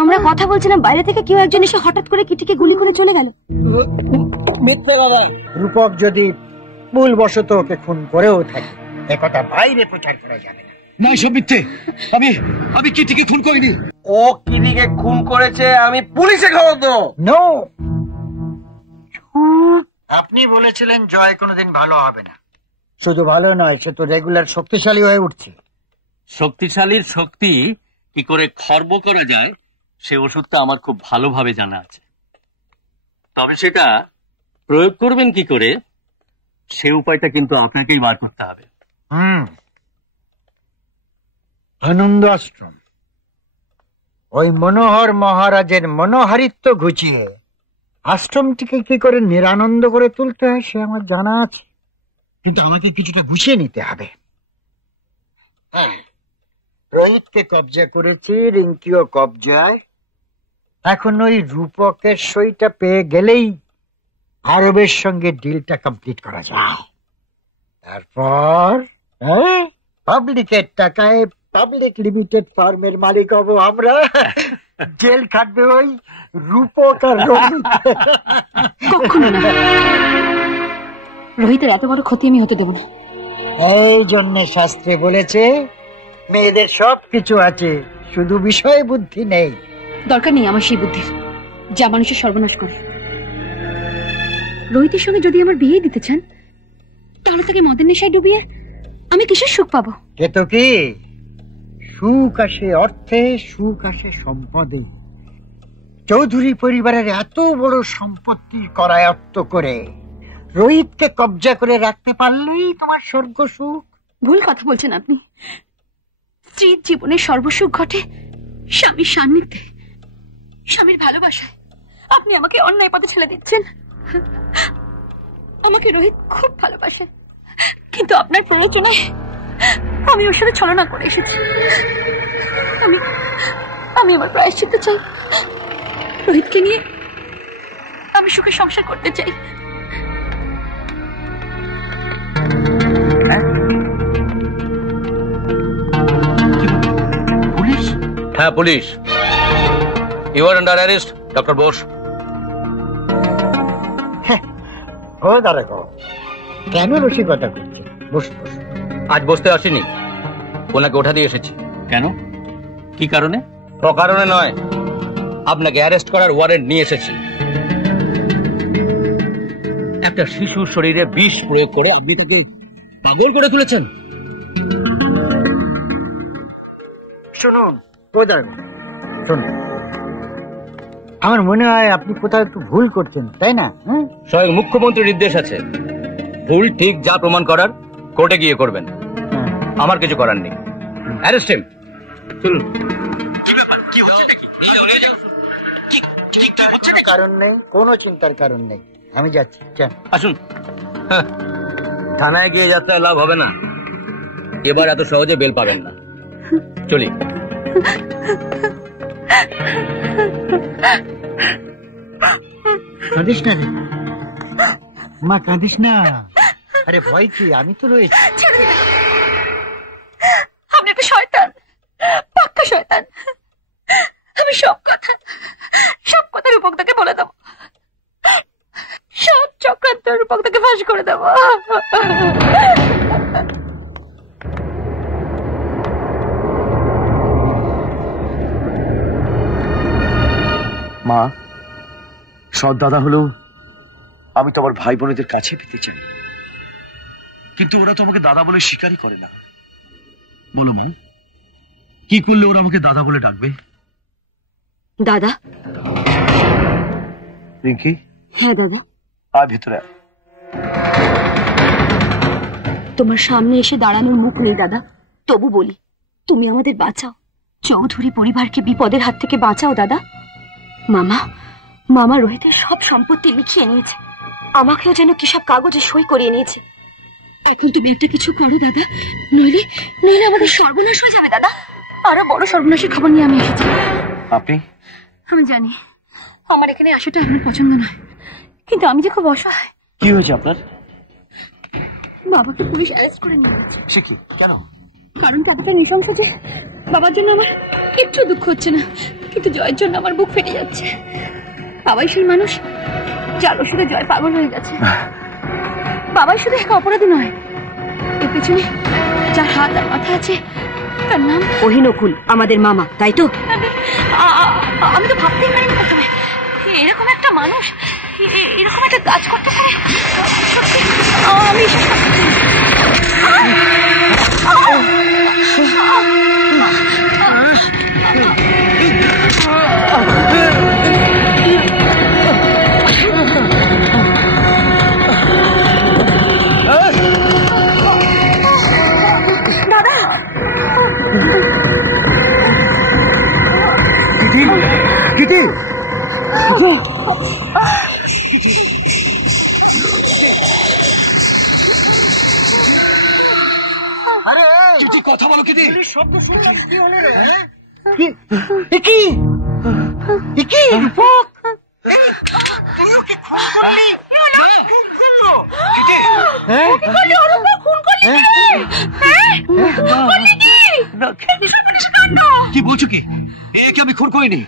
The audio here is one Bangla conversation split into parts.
আমরা কথা বলছিলাম, বাইরে থেকে কেউ একজন এসে হঠাৎ করে কিটিকে গুলি করে চলে গেল। মিথ্যে কথা। রূপক যদি ভুলবশত ওকে খুন করেও থাকে, একথা বাইরে প্রচার করা যাবে না। না, সব মিথ্যে। আমি কিটিকে খুন করিনি। ও কিটিকে খুন করেছে, আমি পুলিশে খবর দেবো। নো, আপনি বলেছিলেন জয় কোনোদিন ভালো হবে না। শুধু ভালো নয়, সে তো রেগুলার শক্তিশালী হয়ে উঠছে। শক্তিশালীর শক্তি কি করে খর্ব করা যায় সে ওষুধটা আমার খুব ভালোভাবে জানা আছে, তবে সেটা প্রয়োগ করবেন কি করে সে উপায়টা কিন্তু আপনাকেই বার করতে হবে। আনন্দ আশ্রম, ওই মনোহর মহারাজের মনোহারিত্ব ঘুচিয়ে আশ্রমটিকে কি করে নিরানন্দ করে তুলতে হয় সে আমার জানা আছে, কিন্তু আমাকে কিছুটা গুছিয়ে নিতে হবে। হ্যাঁ, রোহিতকে কবজা করেছি, রিঙ্কিও কবজায়। এখন ওই রূপকের সইটা পেয়ে গেলেই আরবের সঙ্গে ডিলটা কমপ্লিট করা যায়। তারপর পাবলিকের টাকায় পাবলিক লিমিটেড ফার্মের মালিক হব আমরা। জেল খাটবে ওই রূপক আর রোহিত। কখনো না, রোহিতের এত বড় ক্ষতি আমি হতে দেব না। এই জন্য শাস্ত্রে বলেছে মেয়েদের সব কিছু আছে, শুধু বিষয় বুদ্ধি নেই। দরকার নেই আমার সেই বুদ্ধির, যা মানুষের সর্বনাশ করে। রোহিতের সঙ্গে যদি আমার বিয়ে দিতে চান, তাহলে তাকে মদের নেশায় ডুবিয়ে আমি কিসের সুখ পাবো? তো কি সুখ আসে অর্থে, সুখ আসে সম্পদে। চৌধুরী পরিবারের এত বড় সম্পত্তি করায়ত্ত করে রোহিতকে কবজা করে রাখতে পারলেই তোমার স্বর্গ সুখ। ভুল কথা বলছেন আপনি। স্ত্রীর জীবনে সর্বসুখ ঘটে স্বামীর সান্নিধ্যে, স্বামীর ভালোবাসায়। আপনি আমাকে অন্যায় পথে ছেড়ে দিচ্ছেন। আমাকে রোহিত খুব ভালোবাসে, কিন্তু আপনার প্ররোচনায় আমি ওর সাথে ছলনা করে এসেছি। আমি আমার প্রায়শ্চিত্ত চাই। রোহিতকে নিয়ে আমি সুখে সংসার করতে চাই। পুলিশ? হ্যাঁ, police. You are under arrest, doctor Bose. ও দাঁড়া, কেন রসিকতা করছে? বস বস। আজ বসতে আসিনি, ওনাকে ওঠা দিয়ে এসেছি। কেন, কি কারণে? কারণে নয়, আপনাকে অ্যারেস্ট করার ওয়ারেন্ট নিয়ে এসেছি। একটা শিশুর শরীরে বিষ প্রয়োগ করে আপনি তাকে পাগল করে তুলেছেন। শুনুন, ও দাঁড়া, শুনুন, আমার মনে হয় আপনি কোথাও একটু ভুল করছেন, তাই না? স্বয়ং মুখ্যমন্ত্রীর নির্দেশ আছে, ভুল ঠিক যা প্রমাণ করার কোর্টে গিয়ে করবেন, আমার কিছু করার নেই। Arrest him. চলুন। কি ব্যাপার, কি হচ্ছে নাকি? নিয়ে যাও। কারণ নেই, কোনো চিন্তার কারণ নেই, আমি যাচ্ছি। আসুন। থানায় গিয়ে যাত্রায় লাভ হবে না, এবার এত সহজে বেল পাবেন না। চলি। কাঁদিস না রে মা, কাঁদিস না। আরে ভয় কি, আমি তো রয়েছি। আপনি তো শয়তান, পাক্কা শয়তান। আমি সব কথা রূপকদাকে বলে দেবো, সব চক্রান্ত রূপকদাকে ফাঁস করে দেবো। মা, সৎ দাদা হলো আমি তো আমার ভাই বোনেদের কাছে পেতে চাই, কিন্তু ওরা তো আমাকে দাদা বলে স্বীকারই করে না। বলো মা, কি করলে ওরা আমাকে দাদা বলে ডাকবে? দাদা? রিঙ্কি? হ্যাঁ দাদা। আয় ভেতরে। তোমার সামনে এসে দাঁড়ানোর মুখ নেই দাদা, তবু বলি, তুমি আমাদের বাঁচাও। চৌধুরী পরিবারকে বিপদের হাত থেকে বাঁচাও দাদা। মামা রোহিতের সব সম্পত্তি লিখিয়ে নিয়েছে, আমাকেও যেন কি সব কাগজে সই করিয়ে নিয়েছে। এখন তুমি একটা কিছু করো দাদা, নইলে আমাদের সর্বনাশ হয়ে যাবে দাদা। আরো বড় সর্বনাশের খবর নিয়ে আমি এসেছি। আপনি? আমি জানি আমার এখানে আসাটা আপনার পছন্দ নয়, কিন্তু আমি যে খুব অসহায়। কি হয়েছে আপনার? বাবাকে পুলিশ অ্যারেস্ট করে নিয়ে গেছে। সে কি, কেন? কারণ এতটা নৃশংস যে বাবার জন্য আমার একটু দুঃখ হচ্ছে না, কিন্তু জয়ের জন্য আমার বুক ফেটে যাচ্ছে। বাবাই সেই মানুষ যার ওষুধে জয় পাগল হয়ে গেছে। বাবাই শুধু এক অপরাধী নয়, এর পেছনে যার হাত আর মাথা আছে তার নাম অহিনকুল, আমাদের মামা, তাই তো? আমি তো ভাবতেই পারিনি প্রথমে এরকম একটা মানুষ এরকম একটা কাজ করতে পারে। সত্যি আমি দাদা আরে কিটি, কথা বলো কিটি। শব্দ শুনলাম, কি হলো রে? কি রূপক? কি বলছো কি? একে আমি খুন করিনি।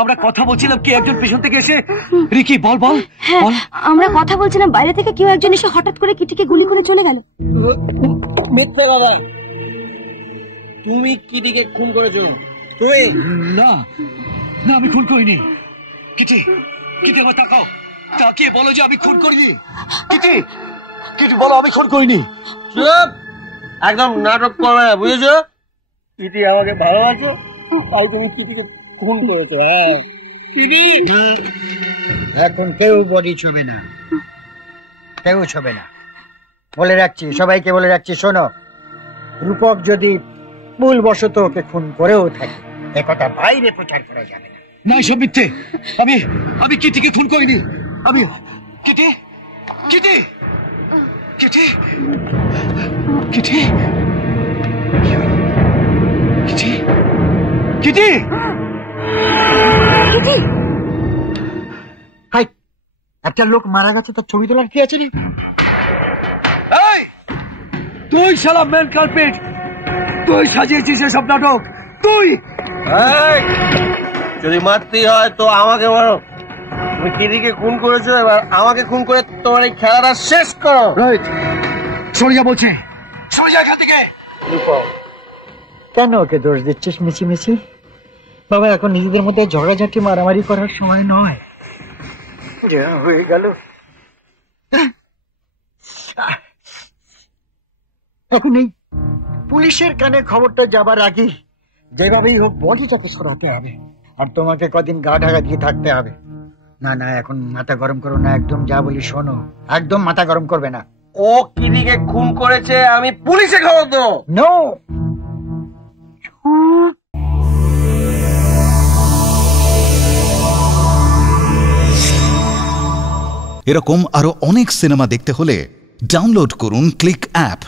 আমরা কথা বলছিলাম, কি একজন পেছন থেকে এসে রিকি বল বল বল। আমরা কথা বলছিলাম, বাইরে থেকে কেউ একজন এসে হঠাৎ করে কিটিকে গুলি করে চলে গেল। মিথ্যে কথা, তুমি কিটিকে খুন করেছো? তুই? না না, আমি খুন করিনি। কিটি, কিটি আমার তাকাও, তাকিয়ে বলো যে আমি খুন করিনি। কিটি, কিটি বলো আমি খুন করিনি। চুপ, একদম নাটক করবে না, বুঝেছো? কিটি আমাকে ভালোবাসো, তাই তুমি কিটিকে খুন করেছো। হ্যাঁ, এখন কেউ বডি ছবে না, কেউ ছবে না, বলে রাখছি, সবাইকে বলে রাখছি। শোনো, রূপক যদি ভুলবশত ওকে খুন করেও থাকে, একথা বাইরে প্রচার করা যাবে না। না, এসব মিথ্যে। আমি কিটিকে খুন করিনি। আমি Kitty, Kitty, Kitty, Kitty, Kitty, Kitty. Hi, একটা লোক মারা গেছে, তার ছবি তোলার কি আছে রে? এই, তুই শালা মেন কালপিট, তুই সাজিয়েছিস এসব নাটক, তুই। এই, যদি মারতেই হয় তো আমাকে মারো। তুমি কিটিকে খুন করেছো, এবার আমাকে খুন করে তোমার এই খেলাটা শেষ করো। রাইট, সরে যা বলছে, সরে যা এখান থেকে। কেন ওকে দোষ দিচ্ছিস মিছিমিছি? বাবা, এখন নিজেদের মধ্যে ঝগড়াঝাটি মারামারি করার সময় নয়। যা হয়ে গেল। এখন এই পুলিশের কানে খবরটা যাবার আগে যেভাবেই হোক বডিটাকে সরাতে হবে, আর তোমাকে কদিন গা ঢাকা দিয়ে থাকতে হবে। না না, এখন মাথা গরম করো না, একদম যা বলি শোনো, একদম মাথা গরম করবে না। ও কিটিকে খুন করেছে, আমি পুলিশে খবর দেবো। নো, এরকম আরো অনেক সিনেমা দেখতে হলে ডাউনলোড করুন ক্লিক অ্যাপ।